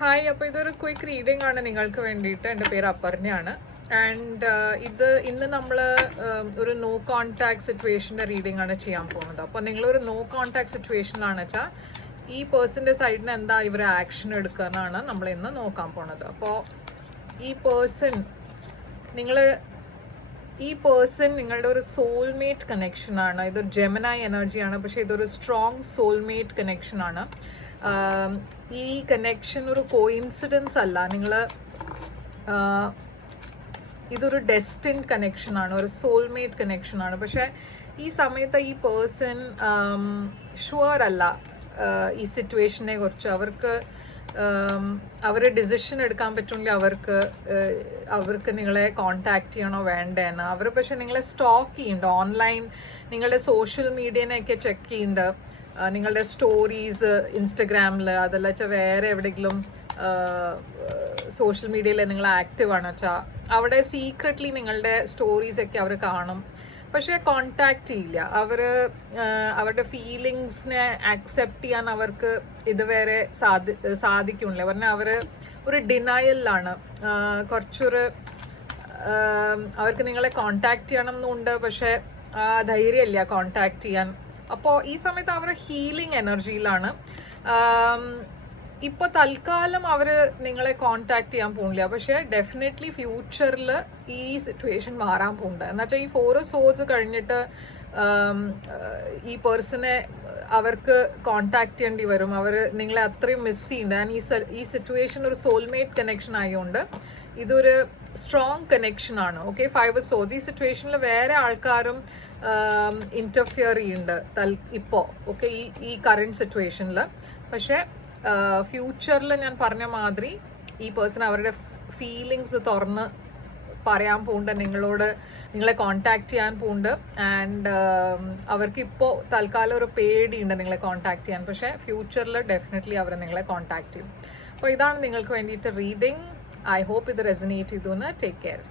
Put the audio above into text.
Hi, അപ്പോൾ ഇതൊരു quick reading ആണ് നിങ്ങൾക്ക് വേണ്ടിയിട്ട്. എൻ്റെ പേര് അപർണയാണ്. ആൻഡ് ഇന്ന് നമ്മൾ ഒരു നോ കോൺടാക്ട് സിറ്റുവേഷൻ്റെ റീഡിംഗ് ആണ് ചെയ്യാൻ പോകുന്നത്. അപ്പോൾ നിങ്ങളൊരു നോ കോൺടാക്ട് സിറ്റുവേഷനിലാണ് വെച്ചാൽ ഈ പേഴ്സൻ്റെ സൈഡിൽ നിന്ന് എന്താ ഇവർ ആക്ഷൻ എടുക്കുക എന്നാണ് നമ്മൾ ഇന്ന് നോക്കാൻ പോകുന്നത്. അപ്പോൾ ഈ പേഴ്സൺ നിങ്ങളുടെ ഒരു സോൾമേറ്റ് കണക്ഷനാണ്. ഇതൊരു ജെമിനായി എനർജിയാണ്, പക്ഷേ ഇതൊരു സ്ട്രോങ് സോൾമേറ്റ് കണക്ഷനാണ്. ഈ കണക്ഷൻ ഒരു കോയിൻസിഡൻസ് അല്ല. ഇതൊരു ഡെസ്റ്റിൻഡ് കണക്ഷനാണ്, ഒരു സോൾമേറ്റ് കണക്ഷനാണ്. പക്ഷെ ഈ സമയത്ത് ഈ പേഴ്സൺ ഷുവർ അല്ല ഈ സിറ്റുവേഷനെ കുറിച്ച്. അവർ ഡിസിഷൻ എടുക്കാൻ പറ്റുമെങ്കിൽ അവർക്ക് നിങ്ങളെ കോണ്ടാക്ട് ചെയ്യണോ വേണ്ടേന്ന്. അവർ പക്ഷെ നിങ്ങളെ സ്റ്റോക്ക് ചെയ്യുന്നുണ്ട് ഓൺലൈൻ. നിങ്ങളുടെ സോഷ്യൽ മീഡിയനെയൊക്കെ ചെക്ക് ചെയ്യുന്നുണ്ട്. നിങ്ങളുടെ സ്റ്റോറീസ് ഇൻസ്റ്റഗ്രാമിൽ, അതല്ല വെച്ചാൽ വേറെ എവിടെയെങ്കിലും സോഷ്യൽ മീഡിയയിൽ നിങ്ങൾ ആക്റ്റീവ് ആണ് വെച്ചാൽ അവിടെ സീക്രട്ട്ലി നിങ്ങളുടെ സ്റ്റോറീസൊക്കെ അവർ കാണും. പക്ഷേ കോണ്ടാക്ട് ചെയ്യില്ല. അവരുടെ ഫീലിങ്സിനെ ആക്സെപ്റ്റ് ചെയ്യാൻ അവർക്ക് ഇതുവരെ സാധിക്കുന്നില്ല. പറഞ്ഞാൽ അവർ ഒരു ഡിനയലിലാണ്. അവർക്ക് നിങ്ങളെ കോണ്ടാക്ട് ചെയ്യണം എന്നുണ്ട്, പക്ഷെ ധൈര്യമില്ല കോണ്ടാക്ട് ചെയ്യാൻ. അപ്പോൾ ഈ സമയത്ത് അവർ ഹീലിംഗ് എനർജിയിലാണ്. ഇപ്പോൾ തൽക്കാലം അവർ നിങ്ങളെ കോണ്ടാക്ട് ചെയ്യാൻ പോകുന്നില്ല, പക്ഷേ ഡെഫിനറ്റ്ലി ഫ്യൂച്ചറിൽ ഈ സിറ്റുവേഷൻ മാറാൻ പോകുന്നുണ്ട്. എന്നുവെച്ചാൽ ഈ 4 സോഴ്സ് കഴിഞ്ഞിട്ട് ഈ പേഴ്സണെ അവർക്ക് കോണ്ടാക്ട് ചെയ്യേണ്ടി വരും. അവർ നിങ്ങളെ അത്രയും മിസ് ചെയ്യുന്നുണ്ട്. ആൻഡ് ഈ സിറ്റുവേഷൻ ഒരു സോൾമേറ്റ് കണക്ഷൻ ആയതുകൊണ്ട് ഇതൊരു സ്ട്രോങ് കണക്ഷൻ ആണ്. Okay, 5 source. ഈ സിറ്റുവേഷനിൽ വേറെ ആൾക്കാരും ഇന്റർഫിയർ ചെയ്യുന്നുണ്ട് ഇപ്പോൾ. ഓക്കെ, ഈ കറണ്ട് സിറ്റുവേഷനിൽ. പക്ഷെ ഫ്യൂച്ചറിൽ ഞാൻ പറഞ്ഞ മാതിരി ഈ പേഴ്സൺ അവരുടെ ഫീലിങ്സ് തുറന്ന് പറയാൻ പോകുന്നുണ്ട്, നിങ്ങളെ കോണ്ടാക്ട് ചെയ്യാൻ പോകുന്നുണ്ട്. ആൻഡ് അവർക്ക് ഇപ്പോൾ തൽക്കാലം ഒരു പേടിയുണ്ട് നിങ്ങളെ കോണ്ടാക്ട് ചെയ്യാൻ. പക്ഷേ ഫ്യൂച്ചറിൽ ഡെഫിനറ്റ്ലി അവർ നിങ്ങളെ കോണ്ടാക്ട് ചെയ്യും. അപ്പോൾ ഇതാണ് നിങ്ങൾക്ക് വേണ്ടിയിട്ട് റീഡിംഗ്. ഐ ഹോപ്പ് ഇത് റെസനേറ്റ് ചെയ്തു. Take care.